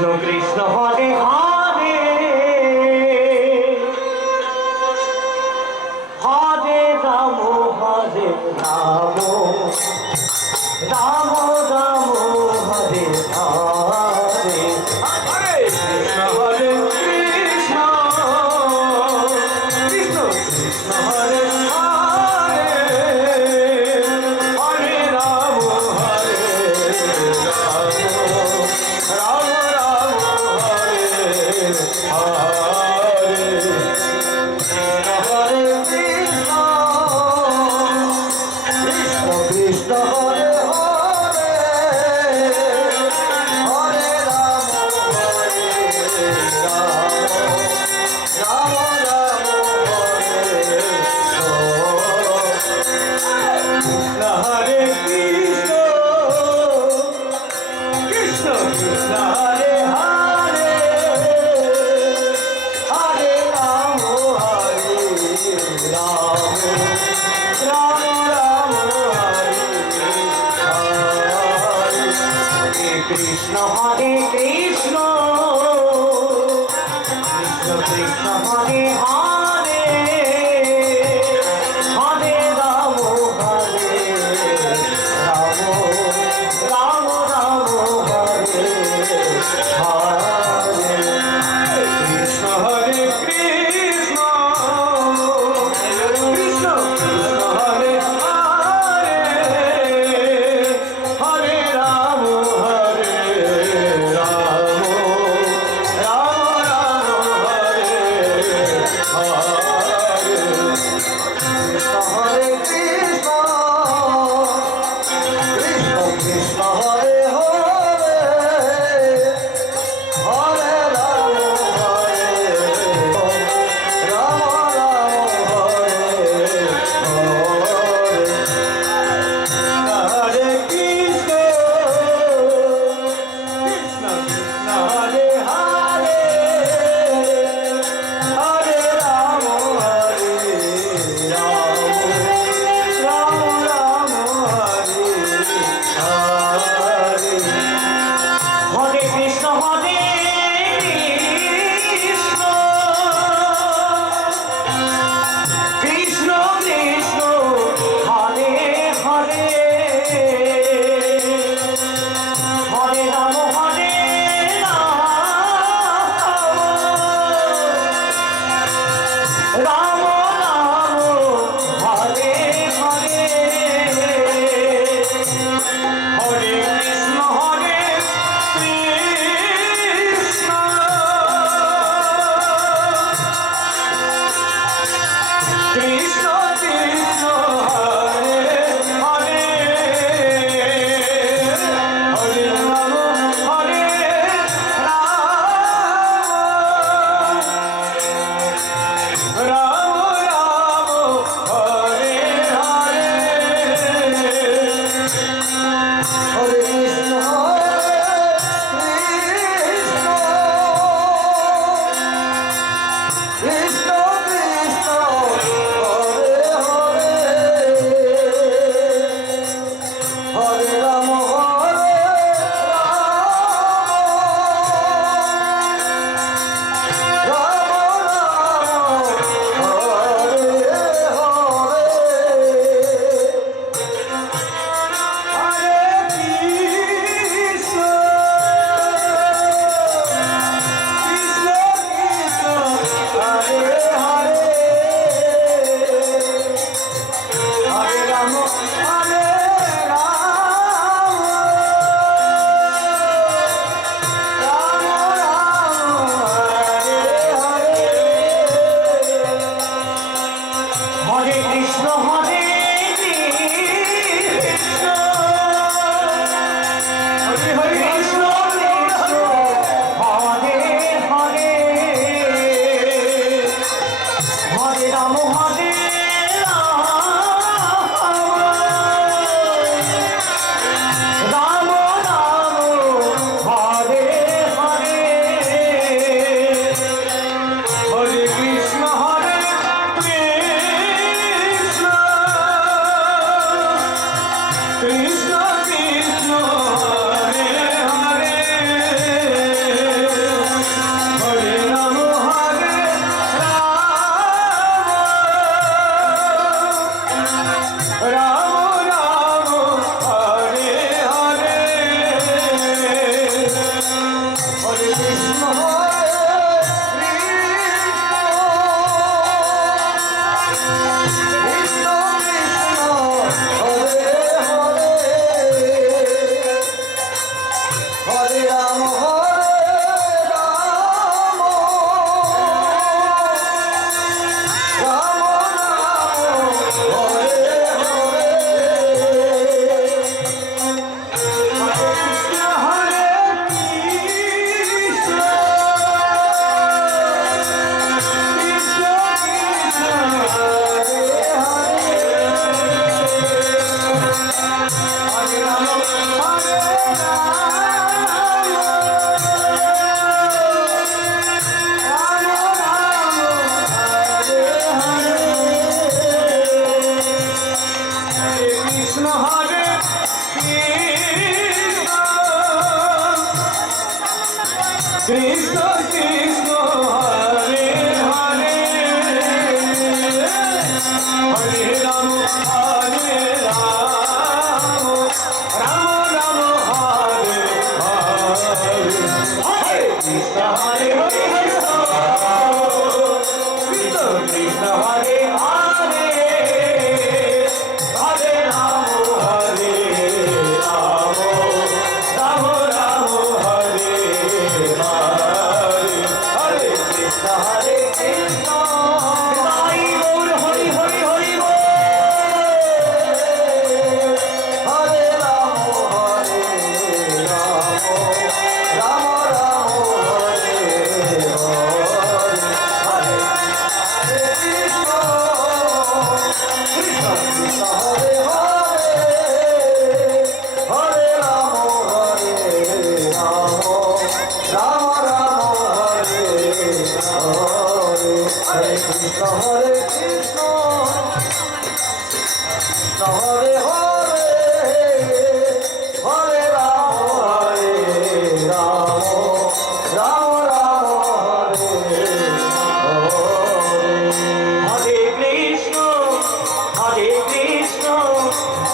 Krishna Krishna Hare Hare Rama.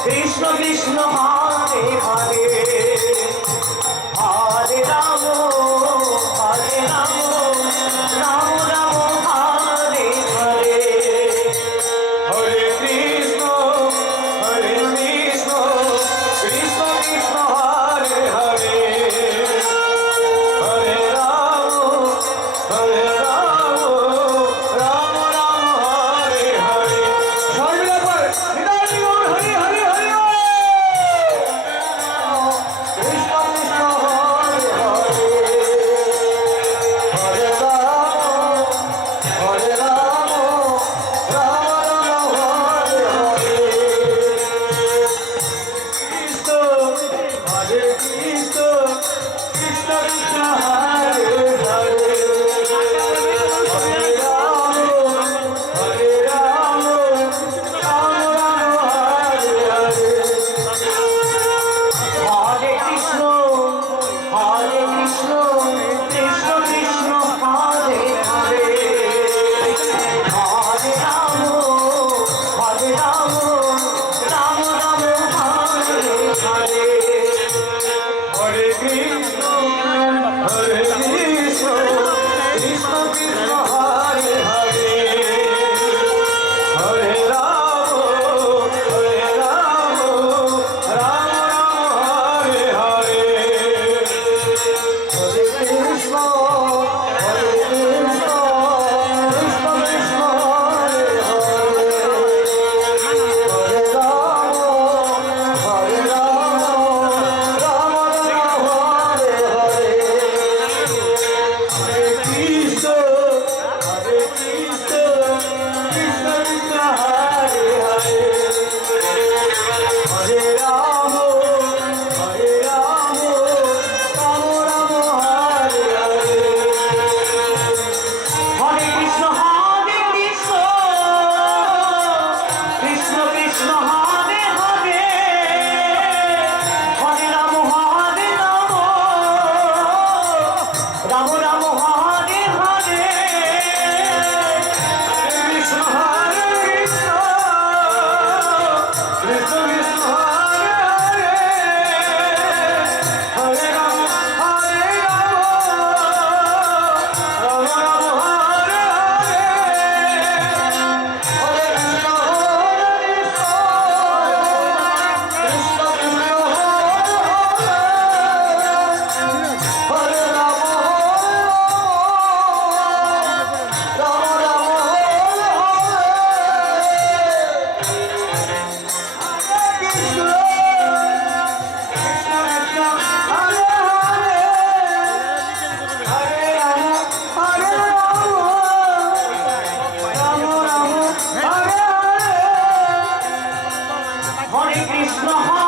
Krishna Krishna Hare Hare. Hare Krishna Hare